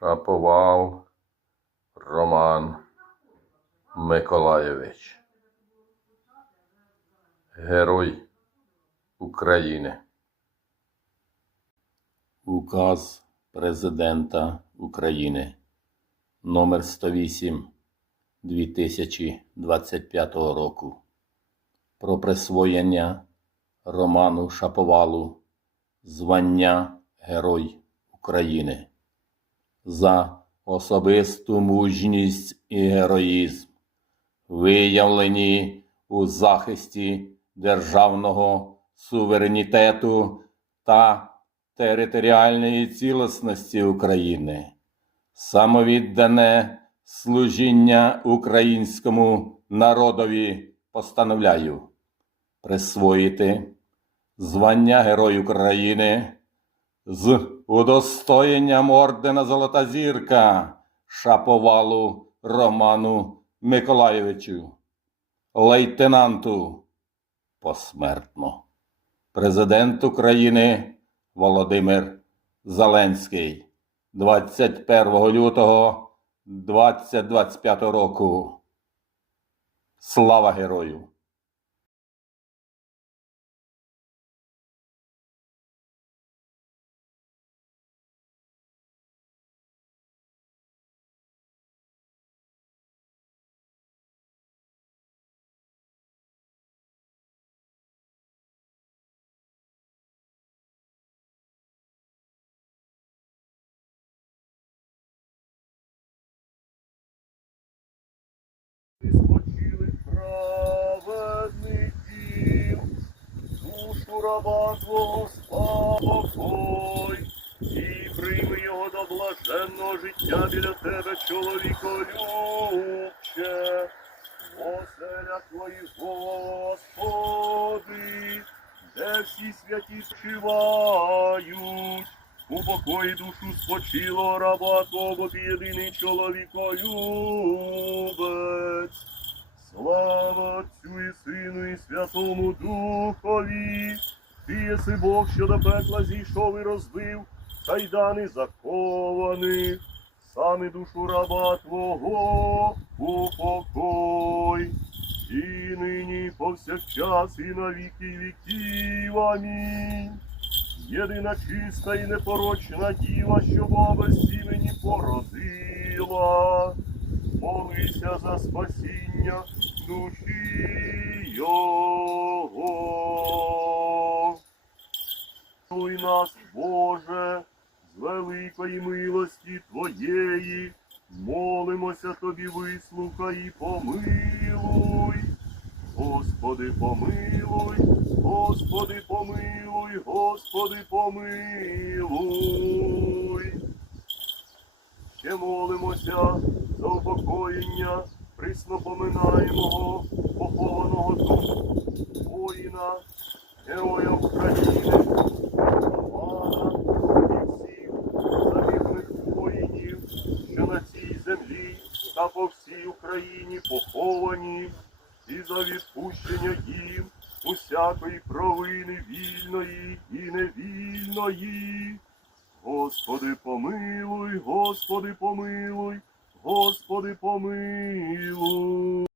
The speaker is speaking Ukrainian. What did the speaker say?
Шаповал Роман Миколайович. Герой України. Указ Президента України номер 108 2025 року про присвоєння Роману Шаповалу звання Герой України за особисту мужність і героїзм, виявлені у захисті державного суверенітету та територіальної цілісності України, самовіддане служіння українському народові постановляю. Присвоїти звання Герой України з удостоєнням ордена Золота Зірка Шаповалу Роману Миколайовичу, лейтенанту посмертно. Президент України Володимир Зеленський 21 лютого 2025 року. Слава герою! Душу раба Твого і прийми його до блаженного життя біля тебе, чоловіколюбче, оселя Твої, Господи, де всі святі спочивають. Упокої душу спочило раба Твого, єдиний чоловіколюбець. Слава Отцю і Сину і Святому Духові, ти єси Бог, що до пекла зійшов і розбив, кайдани закованих, саме душу раба Твого упокой, і нині, повсякчас, і на віки віків. Амінь. Єдина чиста і непорочна діва, що Бога мені породила, молися за спасіння душі Його. Милуй нас, Боже, з великої милості Твоєї, молимося Тобі, вислухай і помилуй. Господи, помилуй, Господи, помилуй, Господи, помилуй. Ще молимося за упокоєння присно поминаємого, похованого тут воїна, героя України, Романа і всіх загиблих воїнів, що на цій землі та по всій Україні поховані. І за відпущення їм усякої провини вільної і невільної. Господи, помилуй, Господи, помилуй, Господи, помилуй.